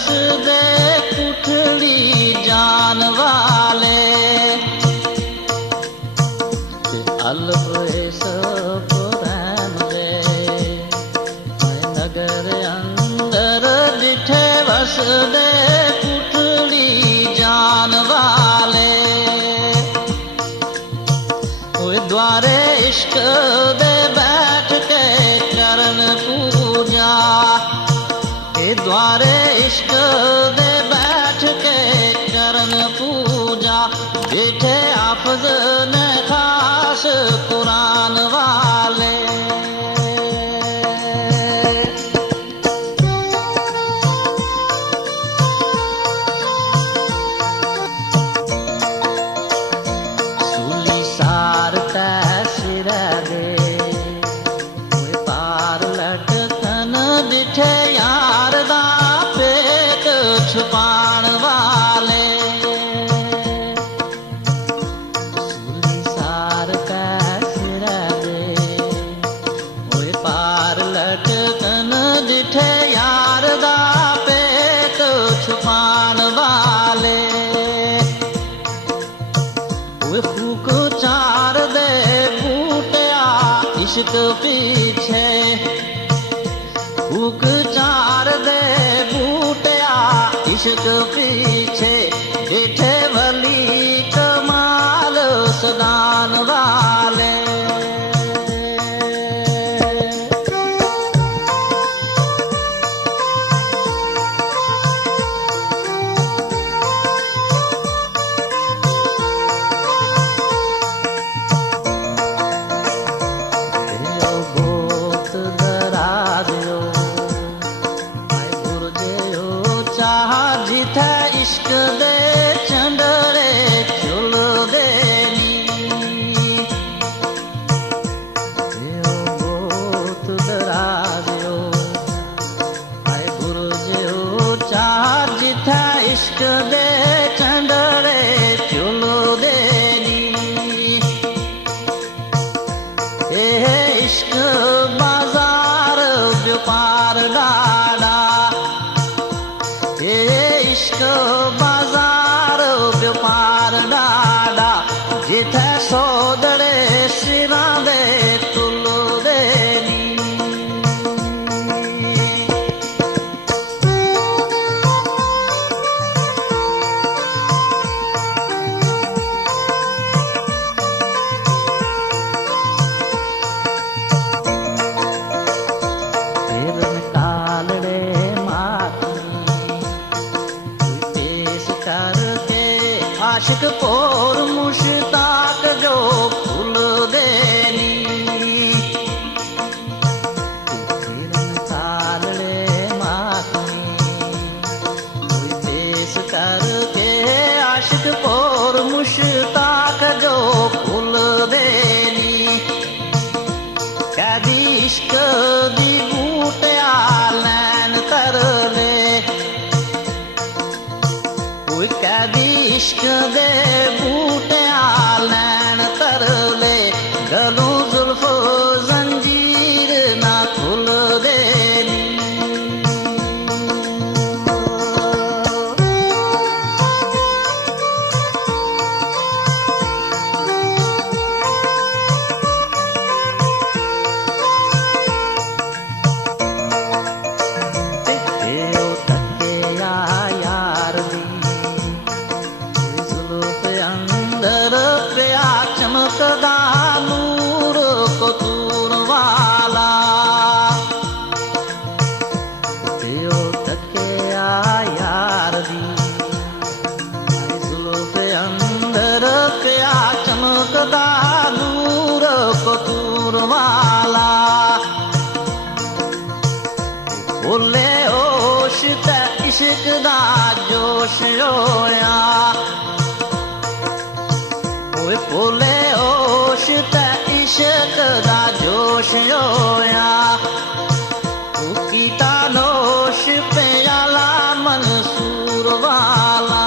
ਵਸਦੇ ਪੁੱਠੜੀ ਜਾਨ ਵਾਲੇ ਤੇ ਅਲਪ ਇਸ ਪੁਰਾਨ ਦੇ ਨਗਰ ਅੰਦਰ ਜਿੱਥੇ ਵਸਦੇ ਪੁੱਠੜੀ ਜਾਨ ਵਾਲੇ ਉਹ ਦੁਆਰੇ ਇਸ਼ਕ ਦੇ ਬੈਠ ਕੇ ਕਰਨ ਪੂਜਾ ਇਹ ਦੁਆਰੇ ਇਸ਼ਕ ਦੇ ਬੈਠ ਕੇ ਕਰਨ ਪੂਜਾ ਬੈਠੇ ਹਾਫਿਜ਼ ਨੇ ਖਾਸ ਕੁਰਾਨ ਵਾਲੇ ਸੂਲੀ ਸਾਰ ਤੈ ਸਿਰ ਦੇ ਉਹ ਪਾਰ ਲਟਕਣ ਡਿਠੇ ਯਾਰ ਦਾ ਪੇਟ ਛੁਪਾਣ ਵਾਲੇ ਸੂਲੀ ਸਾਰ ਤੈ ਸਿਰ ਦੇ ਉਹ ਪਾਰ ਲਟਕਣ ਡਿਠੇ ਯਾਰ ਦਾ ਪੇਟ ਛੁਪਾਣ ਵਾਲੇ ਉਹ ਫੂਕ ਚਾਰ ਦੇ ਬੂਟਿਆ ਇਸ਼ਕ ਪੀਛੇ ਫੂਕ ਚਾਰ ਦੇ ਬੂਟਿਆ ਇਸ਼ਕ ਪੀਛੇ ਜਿੱਥੇ ਵਲੀ ਕਮਾਲ ਸਦਾਨ ਵਾਲੇ ਇਸ਼ਕ ਦੇ ਚੰਡੜੇ ਝੁਲਦੇ ਨੀ ਦਿਓ ਬਹੁਤ ਦਰਾਜ਼ਿਓ ਆਏ ਗੁਰਜਿਓ ਚਾਰ ਜਿੱਥੇ ਇਸ਼ਕ ਦੇ ਚੰਡੜੇ ਝੁਲਦੇ ਨੀ ਇਹ ਇਸ਼ਕ ਬਾਜ਼ਾਰ ਵਪਾਰ ਡਾੜਾ ਇਹ ਇਸ਼ਕ ਬਾਜ਼ਾਰ ਵਪਾਰ ਡਾਡਾ ਜਿੱਥੇ ਸੋਦੜੇ ਸਿਰਾਂ ਦੇ ਤੁਲਦੇ ਨੀ ਹਿਰਨ ਕਾਲੜੇ ਮਾਤੀ करके आशिक पोर मुश्ताक जो फूल देनी हिरन कालड़े माथनी कोई पेश करके आशिक पोर मुश्ताक जो फूल देनी कैदी इश्क दी बूटिया लैन तरले कैदी इश्क दे बूटिया लैन तरले गलों जुल्फ जंजीर ना खुल देनी चमकदा नूर कतूर वाला दियो तकिया यार दी जुल्फ अंदर पिया चमकदा नूर कतूर वाला बोले होश ते इश्क दा जोश होया बोले होश ते इश्क दा जोश होया कीता नोश प्याला मंसूर वाला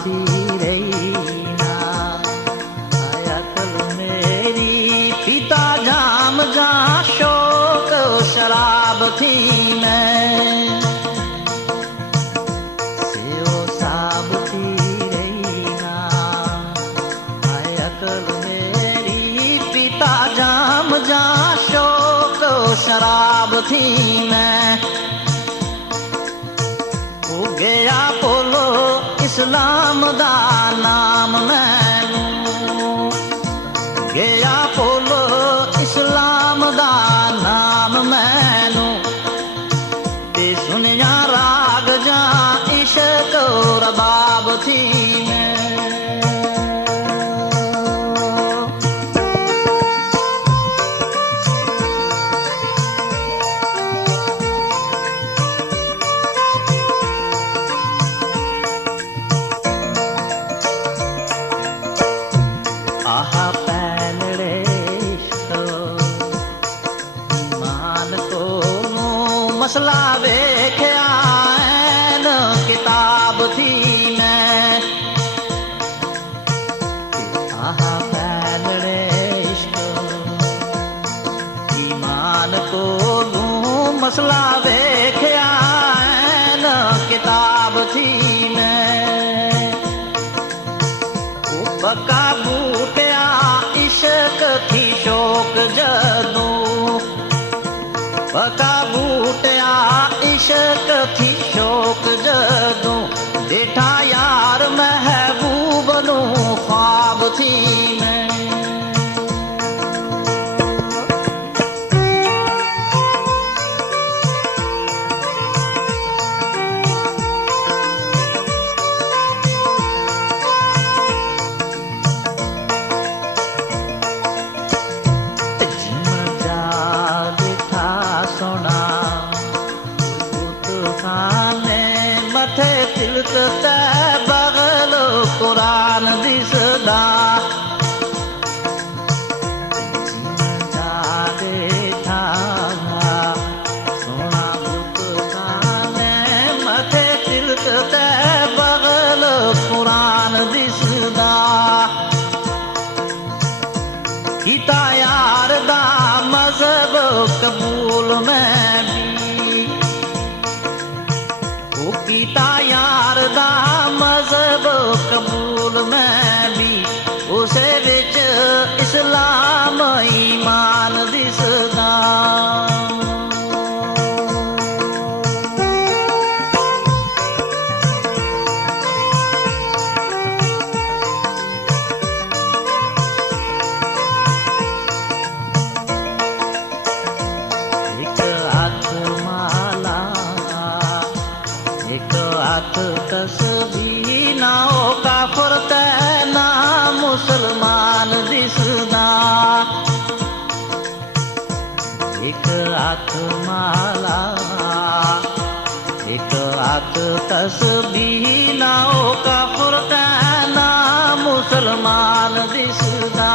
थी रही ना अकल मेरी पीता जाम जा शौक शराब थी मैं सेओ साब थी रही ना अकल मेरी पीता जाम जा शौक शराब थी मैं गया बोलो इस्लाम दा नाम मैनू गया बोलो इस्लाम दा नाम मैनू ते सुनिया राग जा इश्क रबाब थी मैं आहा पैनड़े ईमान को मसला वेख्या किताब थी मैं आहा पैनड़े ईमान को मसला वेख्या किताब थी मैं बका बूटिया इश्क थी शौक जदूं बका बूटिया इश्क थी शौक जदूं डेठा यार महबूब नू ख्वाब थी मैं मथे तिलक ते बगल कुरान दिसदा देखा सोना बुत खाने मथे तिलक ते बगल कुरान दिसदा कीता यार दा मजहब कबूल में भी कीता यार दा मजहब कबूल मैं भी उसे विच इस्लाम ईमान दिसदा एक हाथ माला एक हाथ तस्बीह ना ओ काफर ते ना मुसलमान दिसदा एक हाथ माला एक हाथ तस्बीह ना ओ काफर ते ना मुसलमान दिसदा